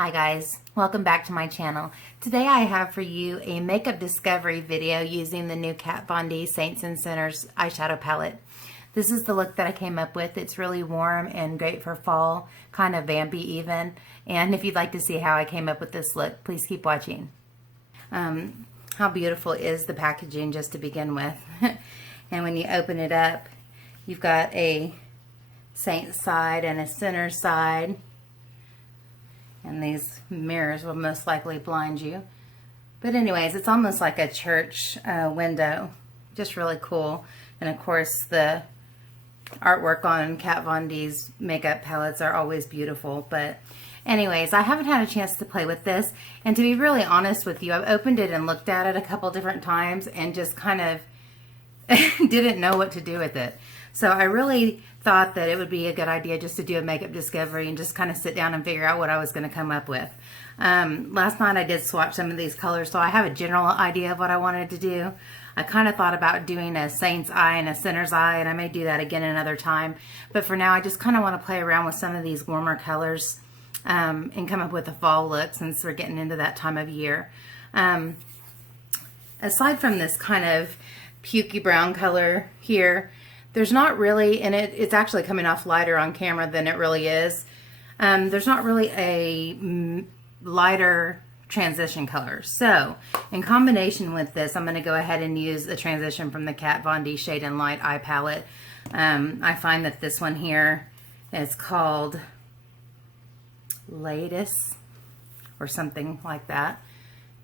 Hi guys, welcome back to my channel. Today I have for you a makeup discovery video using the new Kat Von D Saints and Sinners eyeshadow palette. This is the look that I came up with. It's really warm and great for fall, kind of vampy even. And if you'd like to see how I came up with this look, please keep watching. How beautiful is the packaging just to begin with. And when you open it up, you've got a Saint side and a Sinner side. And these mirrors will most likely blind you. But anyways, it's almost like a church window. Just really cool. And of course, the artwork on Kat Von D's makeup palettes are always beautiful. But anyways, I haven't had a chance to play with this. And to be really honest with you, I've opened it and looked at it a couple different times and just kind of didn't know what to do with it. So I really thought that it would be a good idea just to do a makeup discovery and just kind of sit down and figure out what I was going to come up with. Last night I did swatch some of these colors, so I have a general idea of what I wanted to do. I kind of thought about doing a Saint's eye and a Sinner's eye, and I may do that again another time. But for now, I just kind of want to play around with some of these warmer colors and come up with a fall look since we're getting into that time of year. Aside from this kind of pukey brown color here, there's not really, and it's actually coming off lighter on camera than it really is. There's not really a lighter transition color. So in combination with this, I'm going to go ahead and use a transition from the Kat Von D Shade and Light Eye Palette. I find that this one here is called Latest or something like that.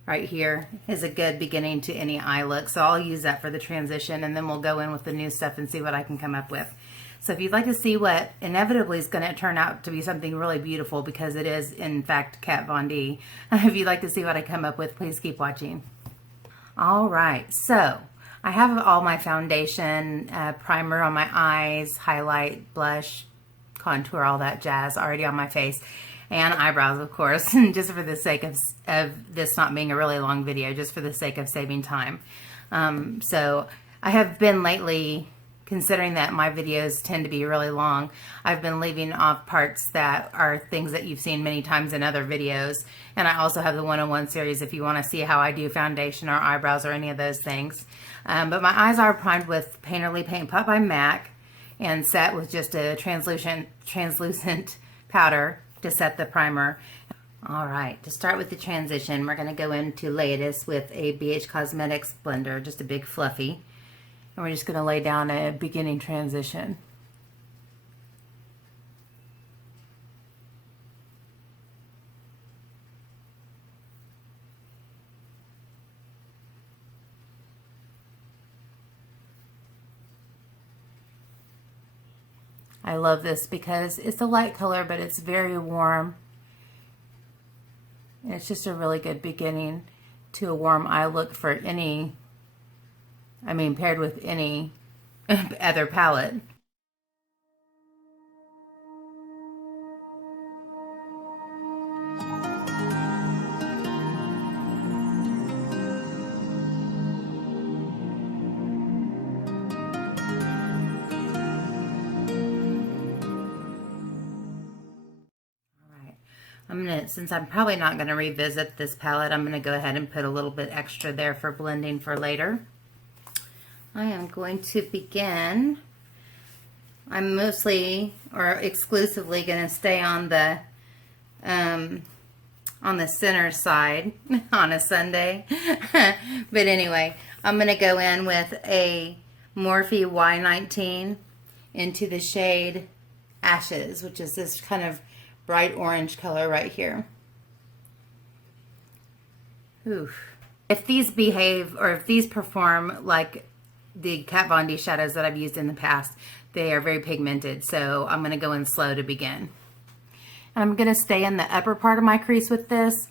Right here is a good beginning to any eye look. So I'll use that for the transition, and then we'll go in with the new stuff and see what I can come up with. So if you'd like to see what inevitably is going to turn out to be something really beautiful, because it is in fact Kat Von D, if you'd like to see what I come up with, please keep watching. All right, so I have all my foundation, primer on my eyes, highlight, blush, contour, all that jazz already on my face. And eyebrows, of course, just for the sake of this not being a really long video, just for the sake of saving time. So I have been lately, considering that my videos tend to be really long, I've been leaving off parts that are things that you've seen many times in other videos. And I also have the 101 series if you want to see how I do foundation or eyebrows or any of those things. But my eyes are primed with Painterly Paint Pot by MAC and set with just a translucent powder to set the primer. All right, to start with the transition, we're going to go into Latest with a BH Cosmetics blender, just a big fluffy. And we're just going to lay down a beginning transition. I love this because it's a light color, but it's very warm. And it's just a really good beginning to a warm eye look for any, paired with any other palette. Since I'm probably not going to revisit this palette, I'm going to go ahead and put a little bit extra there for blending for later. I am going to begin. I'm mostly or exclusively going to stay on the center side on a Sunday. But anyway, I'm going to go in with a Morphe Y19 into the shade Ashes, which is this kind of bright orange color right here. Oof. If these behave, or if these perform like the Kat Von D shadows that I've used in the past, they are very pigmented, so I'm going to go in slow to begin. And I'm going to stay in the upper part of my crease with this,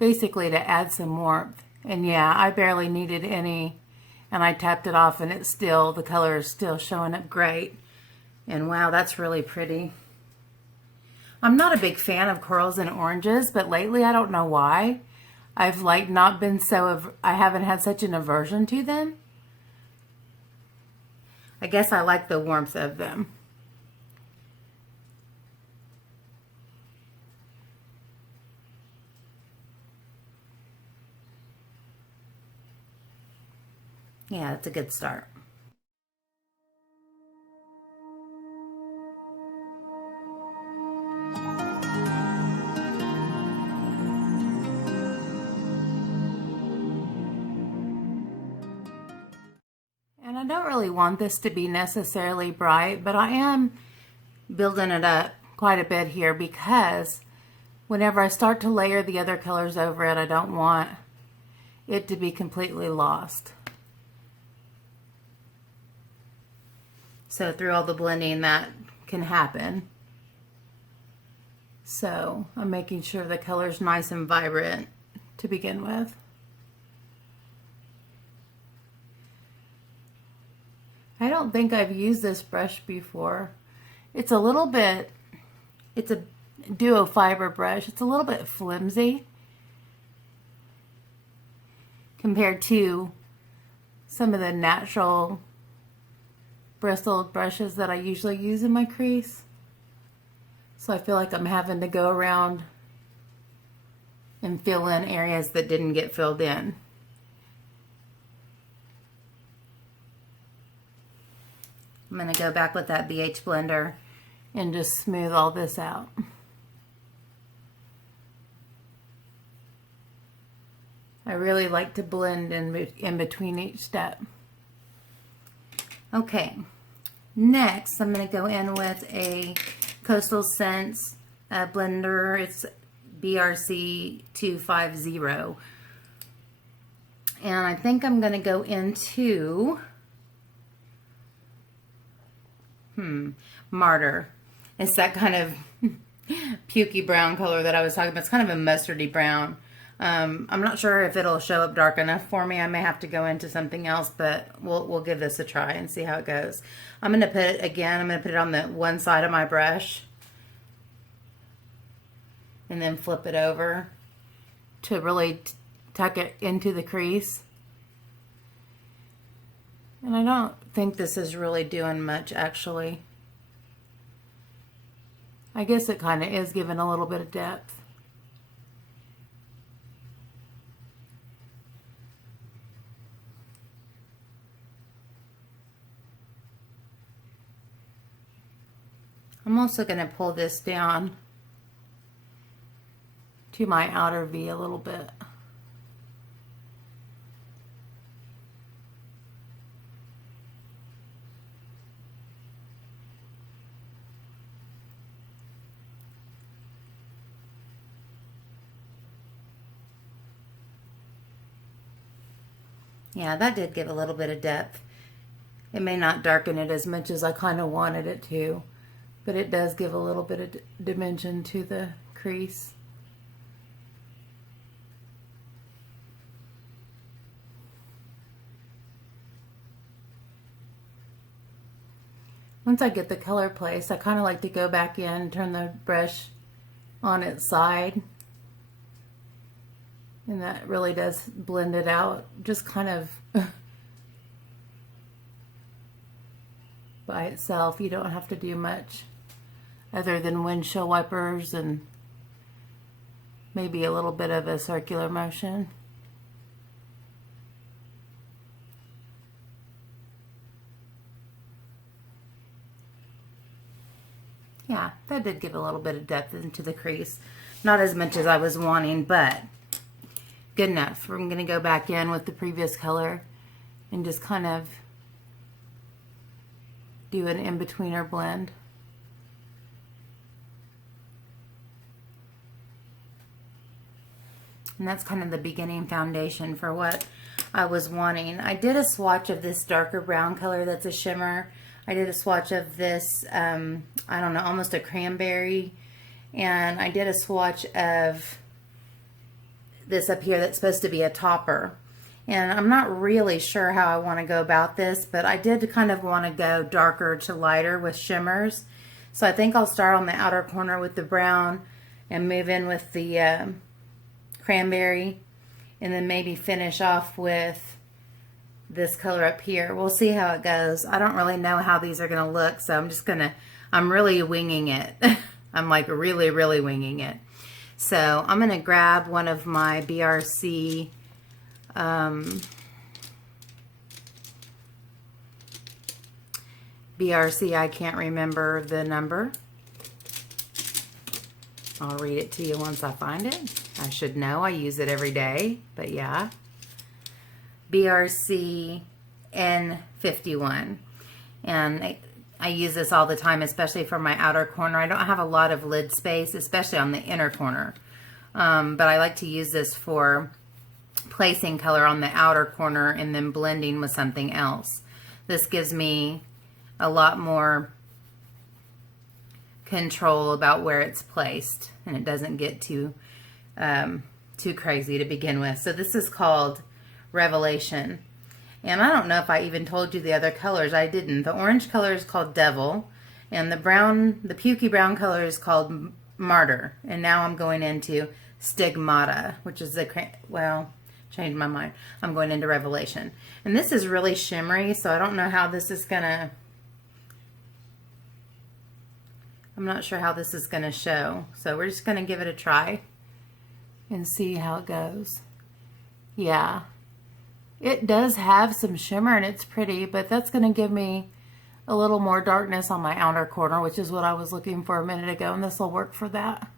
basically to add some warmth. And yeah, I barely needed any, and I tapped it off, and it's still, the color is still showing up great. And wow, that's really pretty. I'm not a big fan of corals and oranges, but lately I don't know why. I've not been I haven't had such an aversion to them. I guess I like the warmth of them. Yeah, it's a good start. And I don't really want this to be necessarily bright, but I am building it up quite a bit here because whenever I start to layer the other colors over it, I don't want it to be completely lost. So through all the blending that can happen. So I'm making sure the color's nice and vibrant to begin with. I don't think I've used this brush before. It's a little bit, it's a duo fiber brush. It's a little bit flimsy compared to some of the natural bristled brushes that I usually use in my crease. So I feel like I'm having to go around and fill in areas that didn't get filled in. I'm going to go back with that BH blender and just smooth all this out. I really like to blend in between each step. Okay, next I'm going to go in with a Coastal Scents blender. It's BRC 250. And I think I'm going to go into Martyr. It's that kind of pukey brown color that I was talking about. It's kind of a mustardy brown. I'm not sure if it'll show up dark enough for me. I may have to go into something else, but we'll give this a try and see how it goes. I'm going to put it again. I'm going to put it on the one side of my brush and then flip it over to really tuck it into the crease. And I don't think this is really doing much, actually. I guess it kind of is giving a little bit of depth. I'm also going to pull this down to my outer V a little bit. Yeah, that did give a little bit of depth. It may not darken it as much as I kind of wanted it to, but it does give a little bit of dimension to the crease. Once I get the color placed, I kind of like to go back in and turn the brush on its side. And that really does blend it out, just kind of by itself. You don't have to do much other than windshield wipers and maybe a little bit of a circular motion. Yeah, that did give a little bit of depth into the crease. Not as much as I was wanting, but good enough. I'm going to go back in with the previous color and just kind of do an in-betweener blend. And that's kind of the beginning foundation for what I was wanting. I did a swatch of this darker brown color that's a shimmer. I did a swatch of this, I don't know, almost a cranberry. And I did a swatch of this up here that's supposed to be a topper. And I'm not really sure how I want to go about this, but I did kind of want to go darker to lighter with shimmers. So I think I'll start on the outer corner with the brown and move in with the cranberry, and then maybe finish off with this color up here. We'll see how it goes. I don't really know how these are going to look, so I'm really winging it. I'm like really winging it. So I'm going to grab one of my BRC BRC, I can't remember the number. I'll read it to you once I find it. I should know. I use it every day, but yeah. BRC N51. And I use this all the time, especially for my outer corner. I don't have a lot of lid space, especially on the inner corner. But I like to use this for placing color on the outer corner and then blending with something else. This gives me a lot more control about where it's placed, and it doesn't get too crazy to begin with. So this is called Revelation, and I don't know if I even told you the other colors. I didn't. The orange color is called Devil, and the pukey brown color is called Martyr. And now I'm going into Stigmata, which is changed my mind. I'm going into Revelation, and this is really shimmery, so I don't know how this is gonna. I'm not sure how this is going to show. So we're just going to give it a try and see how it goes. Yeah. It does have some shimmer and it's pretty, but that's going to give me a little more darkness on my outer corner, which is what I was looking for a minute ago, and this will work for that.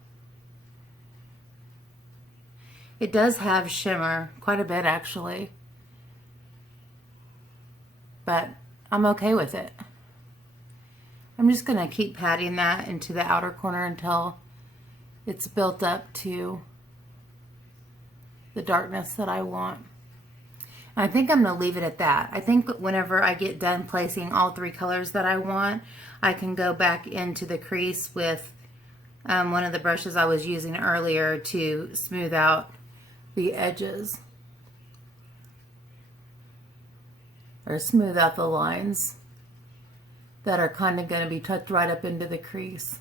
It does have shimmer, quite a bit actually, but I'm okay with it. I'm just going to keep patting that into the outer corner until it's built up to the darkness that I want. And I think I'm going to leave it at that. I think whenever I get done placing all three colors that I want, I can go back into the crease with one of the brushes I was using earlier to smooth out the edges. Or smooth out the lines that are kind of going to be tucked right up into the crease.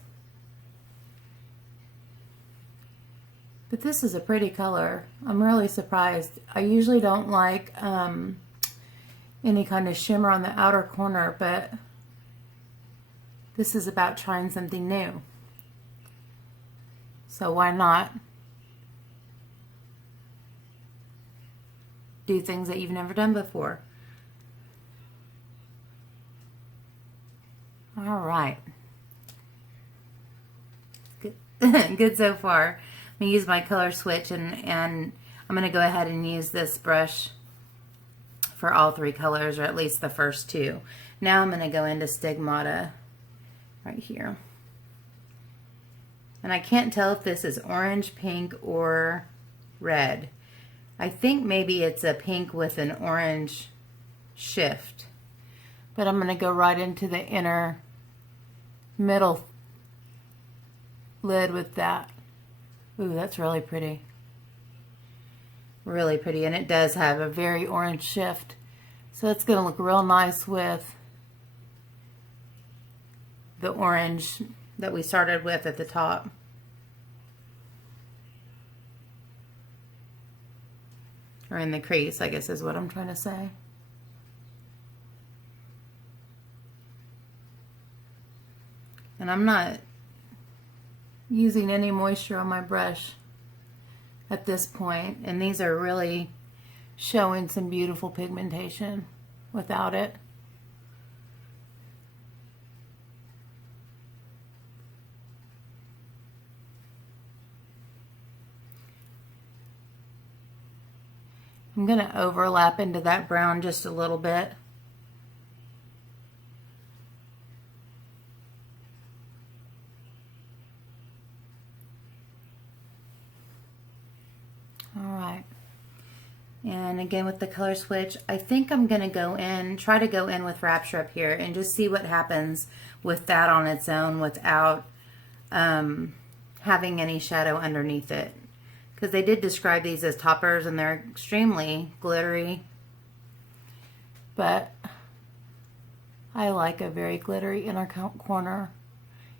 But this is a pretty color. I'm really surprised. I usually don't like any kind of shimmer on the outer corner, but this is about trying something new. So why not do things that you've never done before? All right. Good. Good so far. I'm going to use my color switch, and I'm going to go ahead and use this brush for all three colors, or at least the first two. Now I'm going to go into Stigmata right here. And I can't tell if this is orange, pink, or red. I think maybe it's a pink with an orange shift. But I'm going to go right into the inner middle lid with that. Ooh, that's really pretty. Really pretty. And it does have a very orange shift. So it's going to look real nice with the orange that we started with at the top. Or in the crease, I guess is what I'm trying to say. And I'm not using any moisture on my brush at this point. And these are really showing some beautiful pigmentation without it. I'm going to overlap into that brown just a little bit. And again with the color switch, I think I'm going to try to go in with Rapture up here and just see what happens with that on its own without having any shadow underneath it. Because they did describe these as toppers and they're extremely glittery. But I like a very glittery inner corner.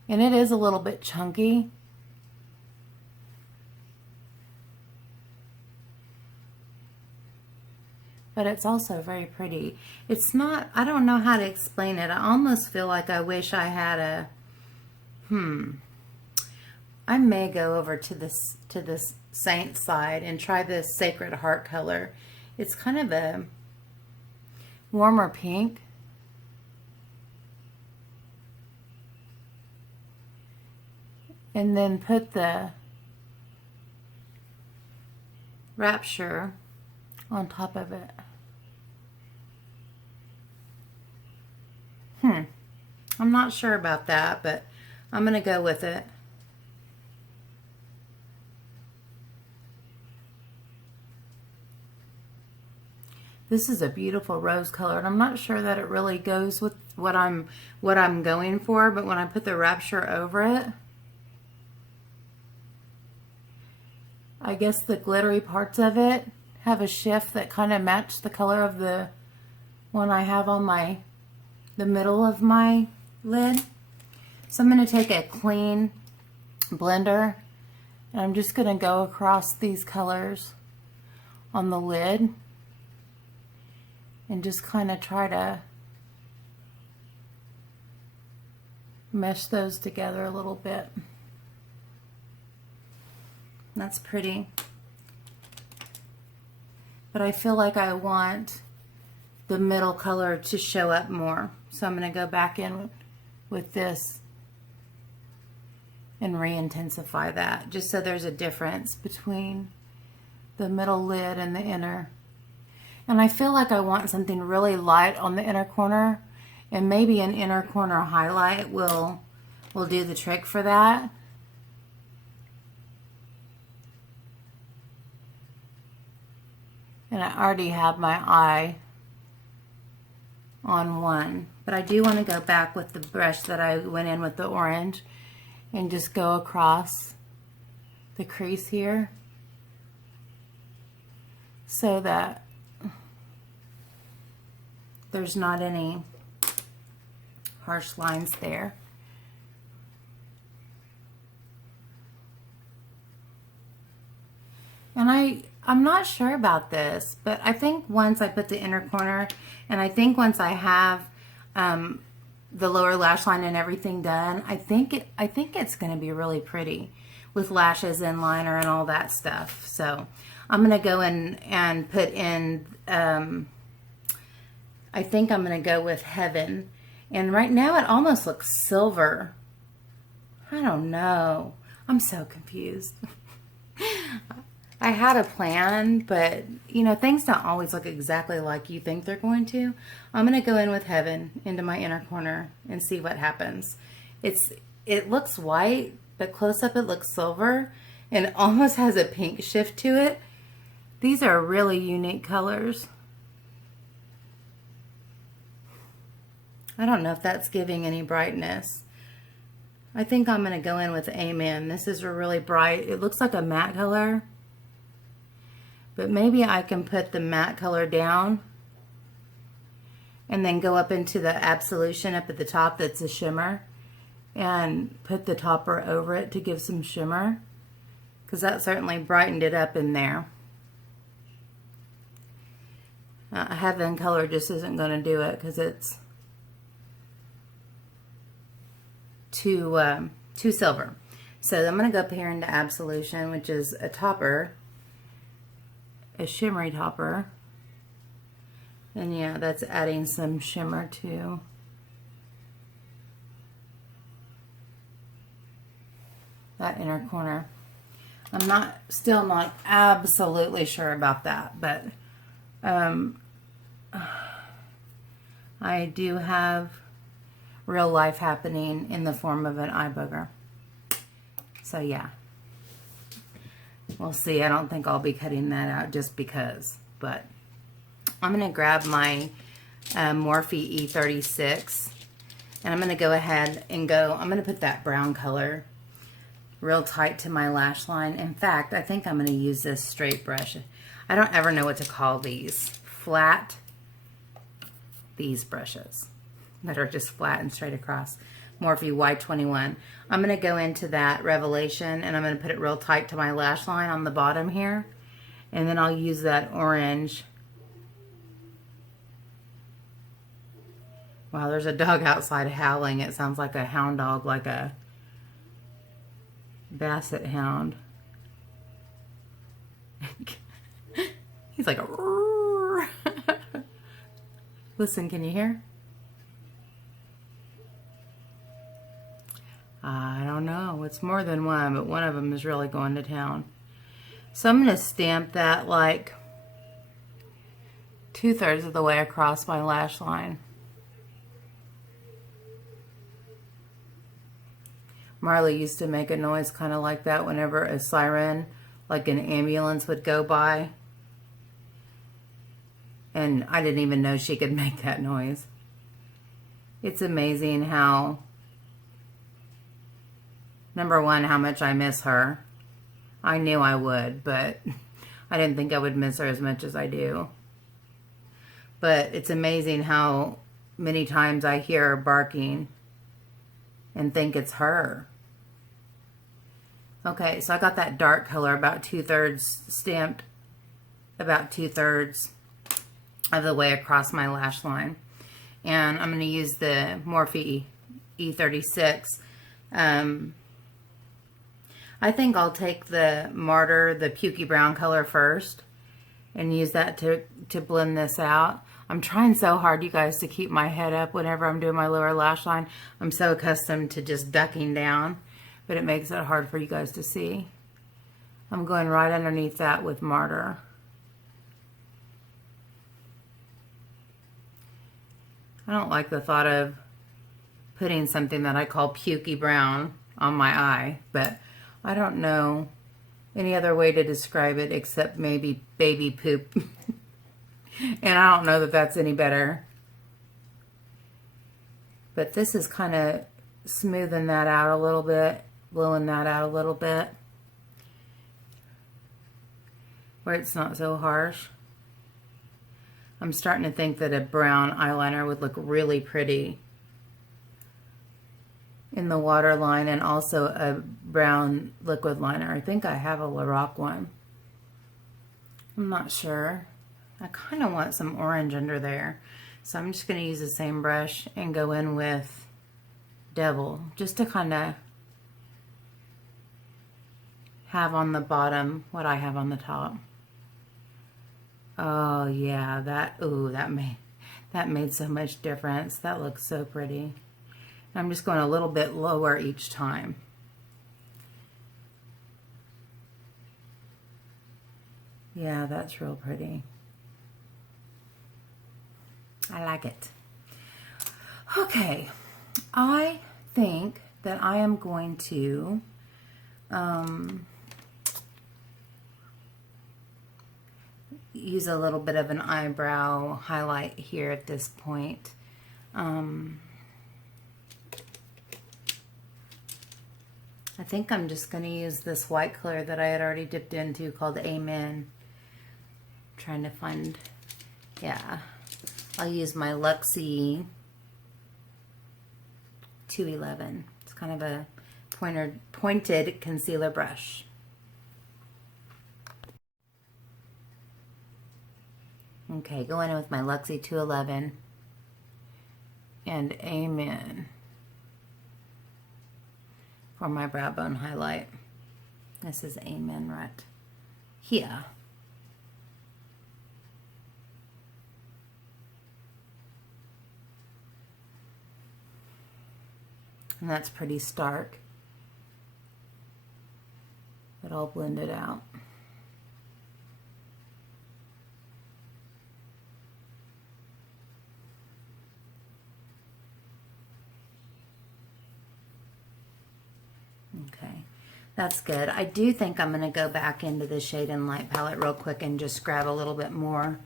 And it is a little bit chunky. But it's also very pretty. It's not, I don't know how to explain it. I almost feel like I wish I had a, I may go over to this Saint side and try this Sacred Heart color. It's kind of a warmer pink. and then put the Rapture on top of it. I'm not sure about that, but I'm going to go with it. This is a beautiful rose color, and I'm not sure that it really goes with what I'm going for, but when I put the Rapture over it, I guess the glittery parts of it have a shift that kind of match the color of the one I have on the middle of my lid. So I'm going to take a clean blender, and I'm just going to go across these colors on the lid and just kind of try to mesh those together a little bit. That's pretty. But I feel like I want the middle color to show up more. So I'm going to go back in with this and re-intensify that, just so there's a difference between the middle lid and the inner. And I feel like I want something really light on the inner corner, and maybe an inner corner highlight will do the trick for that. And I already have my eye on one, but I do want to go back with the brush that I went in with the orange and just go across the crease here so that there's not any harsh lines there. And I'm not sure about this, but I think once I put the inner corner, and I think once I have the lower lash line and everything done, I think it's going to be really pretty with lashes and liner and all that stuff. So I'm going to go in and put in, I think I'm going to go with Heaven. And right now it almost looks silver. I don't know. I'm so confused. I had a plan, but you know, things don't always look exactly like you think they're going to. I'm going to go in with Heaven into my inner corner and see what happens. It looks white, but close up it looks silver, and it almost has a pink shift to it. These are really unique colors. I don't know if that's giving any brightness. I think I'm going to go in with Amen. This is a really bright, it looks like a matte color. But maybe I can put the matte color down and then go up into the Absolution up at the top that's a shimmer and put the topper over it to give some shimmer, because that certainly brightened it up in there. Heaven color just isn't going to do it because it's too silver. So I'm going to go up here into Absolution, which is a topper, a shimmery topper, and yeah, that's adding some shimmer to that inner corner. I'm still not absolutely sure about that, but I do have real life happening in the form of an eye booger. So yeah. We'll see. I don't think I'll be cutting that out just because. But I'm going to grab my Morphe E36. And I'm going to go ahead and I'm going to put that brown color real tight to my lash line. In fact, I think I'm going to use this straight brush. I don't ever know what to call these. These brushes that are just flat and straight across. Morphe Y21. I'm going to go into that Revelation and I'm going to put it real tight to my lash line on the bottom here. And then I'll use that orange. Wow, there's a dog outside howling. It sounds like a hound dog, like a basset hound. He's like a Listen, can you hear? I don't know. it's more than one, but one of them is really going to town. So I'm going to stamp that like 2/3 of the way across my lash line. Marley used to make a noise kind of like that whenever a siren, like an ambulance, would go by. And I didn't even know she could make that noise. It's amazing how, number one, how much I miss her. I knew I would, but I didn't think I would miss her as much as I do. But it's amazing how many times I hear her barking and think it's her. Okay, so I got that dark color about 2/3 stamped, about 2/3 of the way across my lash line. And I'm going to use the Morphe E36. I think I'll take the Martyr, the pukey brown color first, and use that to blend this out. I'm trying so hard, you guys, to keep my head up whenever I'm doing my lower lash line. I'm so accustomed to just ducking down, but it makes it hard for you guys to see. I'm going right underneath that with Martyr. I don't like the thought of putting something that I call pukey brown on my eye, but I don't know any other way to describe it except maybe baby poop. And I don't know that that's any better. But this is kind of smoothing that out a little bit, blowing that out a little bit, where it's not so harsh. I'm starting to think that a brown eyeliner would look really pretty in the waterline, and also a brown liquid liner. I think I have a Lorac one. I'm not sure. I kind of want some orange under there. So I'm just going to use the same brush and go in with Devil, just to kind of have on the bottom what I have on the top. Oh yeah, that made so much difference. That looks so pretty. I'm just going a little bit lower each time. Yeah, that's real pretty. I like it. Okay, I think that I am going to use a little bit of an eyebrow highlight here at this point. I think I'm just going to use this white color that I had already dipped into called Amen. Trying to find, yeah. I'll use my Luxie 211. It's kind of a pointed concealer brush. Okay, going in with my Luxie 211 and Amen for my brow bone highlight. This is Amen right here. And that's pretty stark, but I'll blend it out. Okay, that's good. I do think I'm going to go back into the Shade and Light palette real quick and just grab a little bit more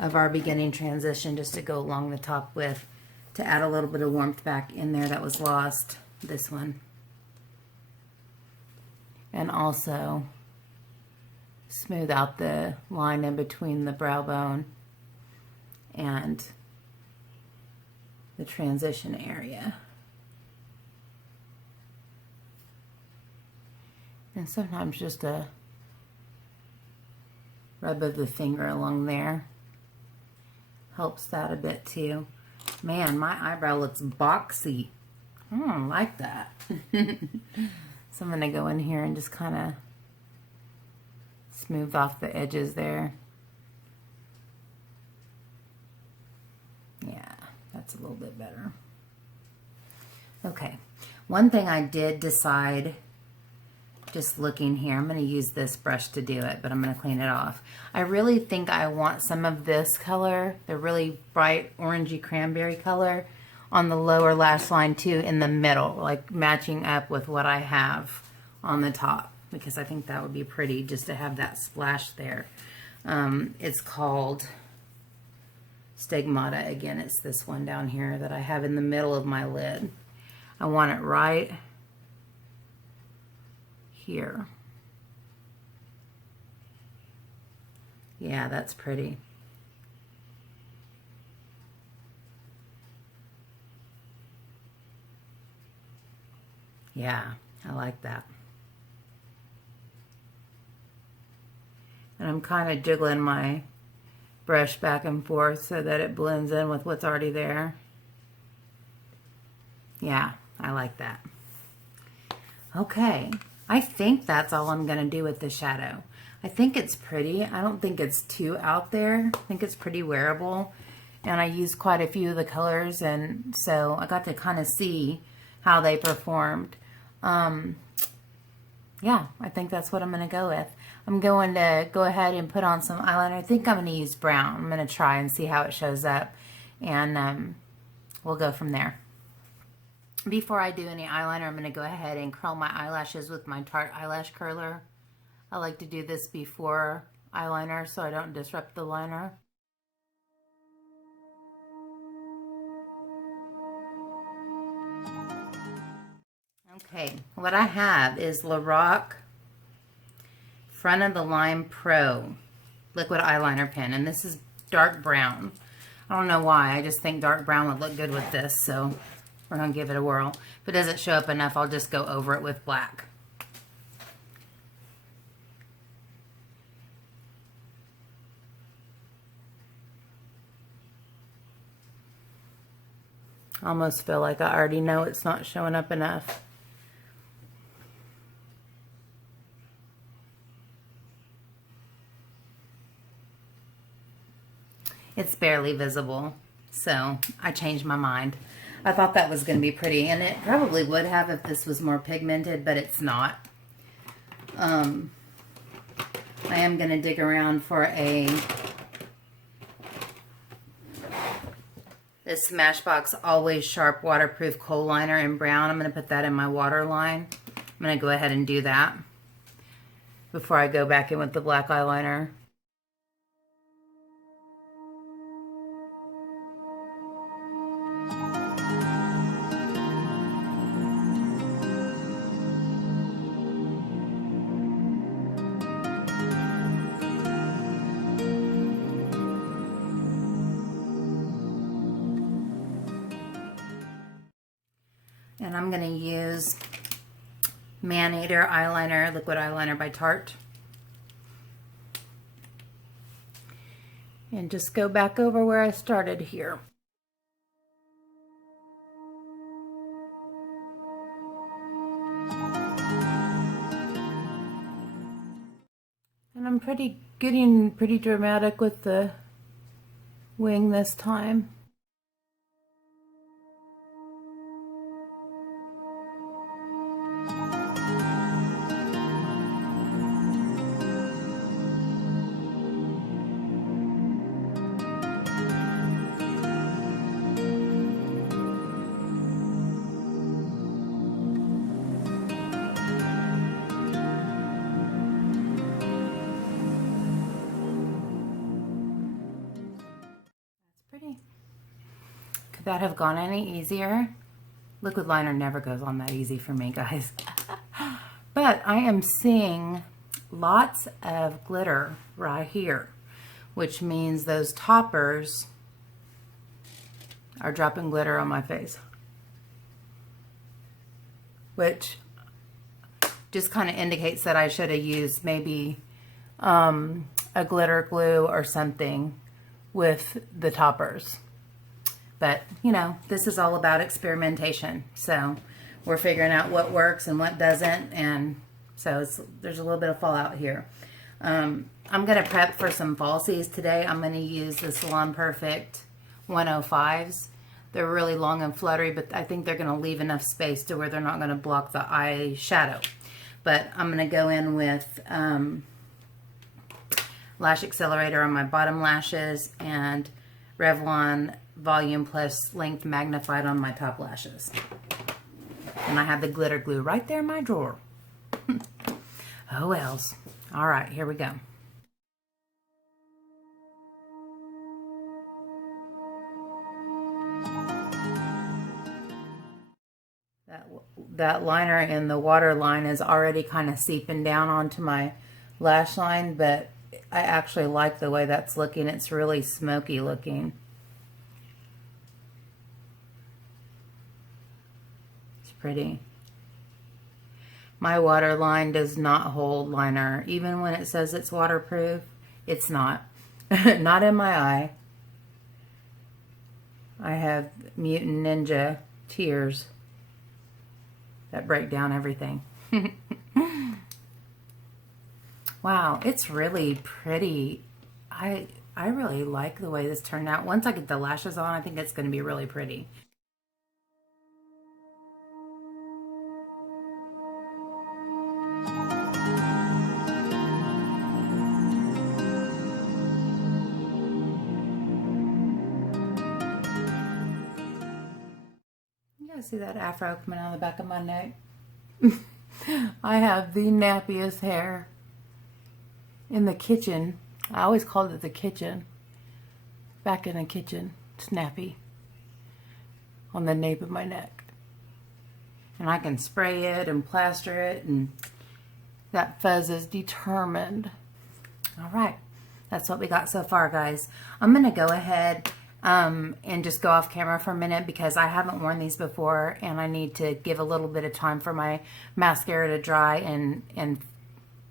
of our beginning transition just to go along the top with, to add a little bit of warmth back in there that was lost, this one. And also smooth out the line in between the brow bone and the transition area. And sometimes just a rub of the finger along there helps that a bit too. Man, my eyebrow looks boxy. I don't like that. So I'm going to go in here and just kind of smooth off the edges there. Yeah, that's a little bit better. Okay, One thing I did decide, just looking here, I'm going to use this brush to do it, but I'm going to clean it off. I really think I want some of this color, the really bright orangey cranberry color, on the lower lash line too, in the middle, like matching up with what I have on the top, because I think that would be pretty just to have that splash there. It's called Stigmata. Again, it's this one down here that I have in the middle of my lid. I want it right here. Yeah, that's pretty. Yeah, I like that. And I'm kind of jiggling my brush back and forth so that it blends in with what's already there. Yeah, I like that. Okay, I think that's all I'm going to do with the shadow. I think it's pretty. I don't think it's too out there. I think it's pretty wearable. And I used quite a few of the colors, and so I got to kind of see how they performed. Yeah, I think that's what I'm going to go with. I'm going to go ahead and put on some eyeliner. I think I'm going to use brown. I'm going to try and see how it shows up, and we'll go from there. Before I do any eyeliner, I'm going to go ahead and curl my eyelashes with my Tarte eyelash curler. I like to do this before eyeliner so I don't disrupt the liner. Okay, what I have is Lorac Front of the Line Pro liquid eyeliner pen, and this is dark brown. I don't know why, I just think dark brown would look good with this, so we're going to give it a whirl. If it doesn't show up enough, I'll just go over it with black. I almost feel like I already know it's not showing up enough. It's barely visible, so I changed my mind. I thought that was going to be pretty, and it probably would have if this was more pigmented, but it's not. I am going to dig around for this Smashbox Always Sharp Waterproof Kohl Liner in brown. I'm going to put that in my waterline. I'm going to go ahead and do that before I go back in with the black eyeliner. And I'm going to use Man-Eater eyeliner, liquid eyeliner by Tarte. And just go back over where I started here. And I'm getting pretty dramatic with the wing this time. Could that have gone any easier? Liquid liner never goes on that easy for me, guys. But I am seeing lots of glitter right here, which means those toppers are dropping glitter on my face, which just kind of indicates that I should have used maybe a glitter glue or something with the toppers. But, you know, this is all about experimentation. So we're figuring out what works and what doesn't. And so there's a little bit of fallout here. I'm going to prep for some falsies today. I'm going to use the Salon Perfect 105s. They're really long and fluttery, but I think they're going to leave enough space to where they're not going to block the eyeshadow. But I'm going to go in with Lash Accelerator on my bottom lashes and Revlon Volume Plus Length Magnified on my top lashes. And I have the glitter glue right there in my drawer. Oh wells. All right, here we go. That liner in the waterline is already kind of seeping down onto my lash line, but I actually like the way that's looking. It's really smoky looking. It's pretty. My waterline does not hold liner. Even when it says it's waterproof, it's not. Not in my eye. I have Mutant Ninja tears that break down everything. Wow, it's really pretty. I really like the way this turned out. Once I get the lashes on, I think it's going to be really pretty. See that afro coming out of the back of my neck? I have the nappiest hair in the kitchen. I always called it the kitchen. Back in the kitchen. It's nappy. On the nape of my neck. And I can spray it and plaster it, and that fuzz is determined. Alright. That's what we got so far, guys. I'm going to go ahead and just go off camera for a minute because I haven't worn these before and I need to give a little bit of time for my mascara to dry and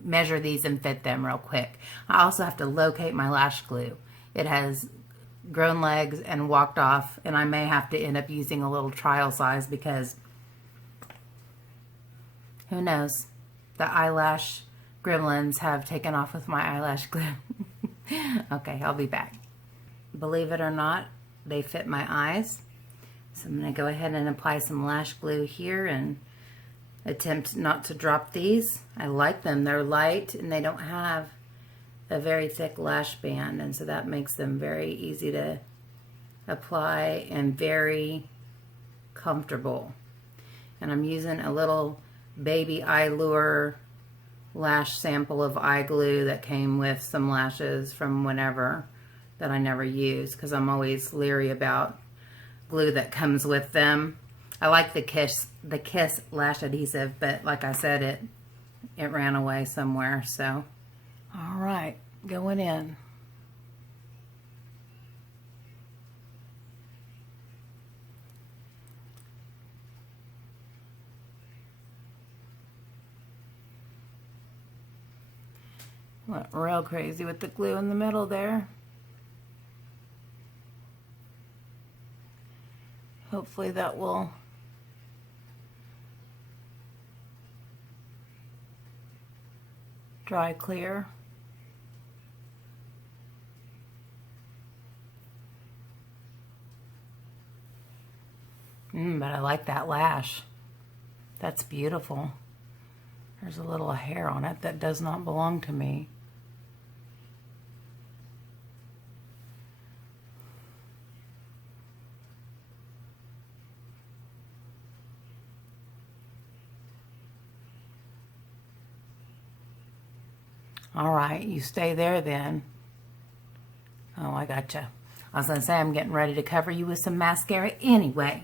measure these and fit them real quick. I also have to locate my lash glue. It has grown legs and walked off, and I may have to end up using a little trial size because who knows, the eyelash gremlins have taken off with my eyelash glue. Okay, I'll be back. Believe it or not, they fit my eyes. So I'm going to go ahead and apply some lash glue here and attempt not to drop these. I like them. They're light and they don't have a very thick lash band, and so that makes them very easy to apply and very comfortable. And I'm using a little baby Eyelure lash sample of eye glue that came with some lashes from whenever that I never use because I'm always leery about glue that comes with them. I like the Kiss lash adhesive, but like I said, it ran away somewhere. So, all right, going in. Went real crazy with the glue in the middle there. Hopefully that will dry clear. But I like that lash. That's beautiful. There's a little hair on it that does not belong to me. All right, you stay there then. Oh, I gotcha. I was going to say I'm getting ready to cover you with some mascara anyway.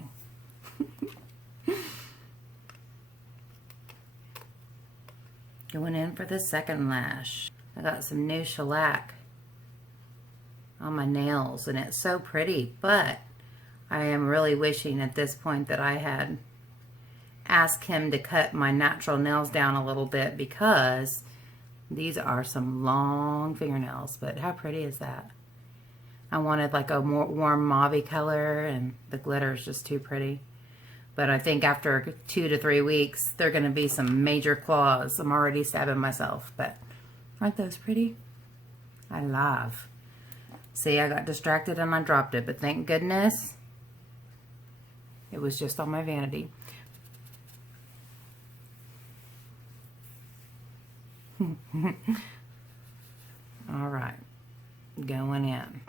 Going in for the second lash. I got some new shellac on my nails and it's so pretty, but I am really wishing at this point that I had asked him to cut my natural nails down a little bit because these are some long fingernails, but how pretty is that? I wanted like a more warm mauve color and the glitter is just too pretty. But I think after 2 to 3 weeks, there are going to be some major claws. I'm already stabbing myself, but aren't those pretty? I love. See, I got distracted and I dropped it, but thank goodness It was just on my vanity. All right, going in.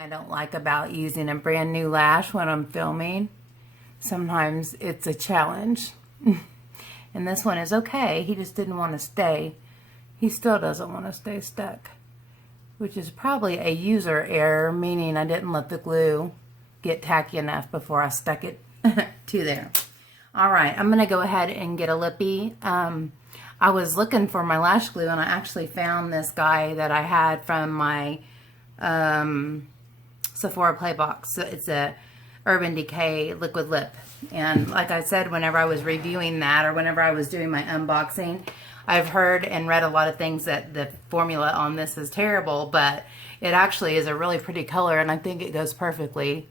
I don't like about using a brand new lash when I'm filming. Sometimes it's a challenge. And this one is okay. He just didn't want to stay. He still doesn't want to stay stuck, which is probably a user error, meaning I didn't let the glue get tacky enough before I stuck it to there. All right, I'm going to go ahead and get a lippy. I was looking for my lash glue, and I actually found this guy that I had from my Sephora play box. So it's a Urban Decay liquid lip, and like I said, whenever I was reviewing that, or whenever I was doing my unboxing, I've heard and read a lot of things that the formula on this is terrible, but it actually is a really pretty color, and I think it goes perfectly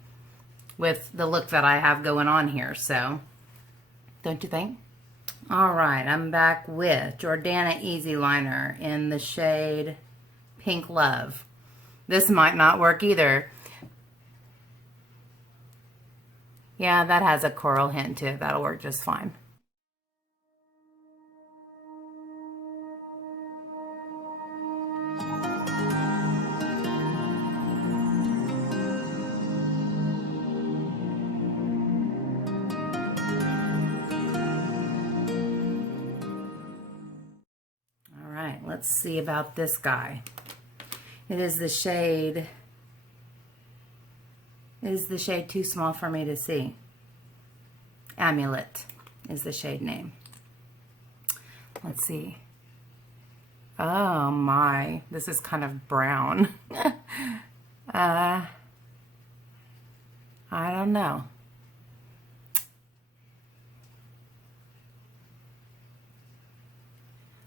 with the look that I have going on here. So don't you think? All right, I'm back with Jordana Easy Liner in the shade Pink Love. This might not work either. Yeah, that has a coral hint to it. That'll work just fine. All right, let's see about this guy. It is the shade Too Small for Me to See. Amulet is the shade name. Let's see. Oh my, this is kind of brown. I don't know.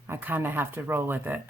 I kind of have to roll with it.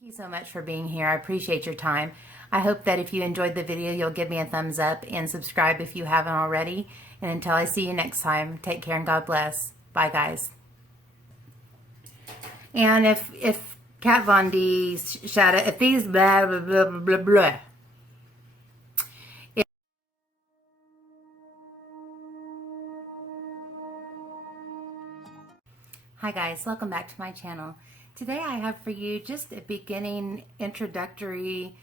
Thank you so much for being here. I appreciate your time. I hope that if you enjoyed the video, you'll give me a thumbs up and subscribe if you haven't already. And until I see you next time, take care and God bless. Bye, guys. And if Kat Von D's shadow, if these blah, blah, blah, blah, blah. Hi guys, welcome back to my channel. Today I have for you just a beginning introductory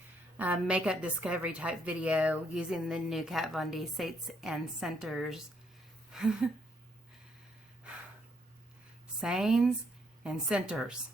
makeup discovery type video using the new Kat Von D Saints and Centers. Saints and Centers.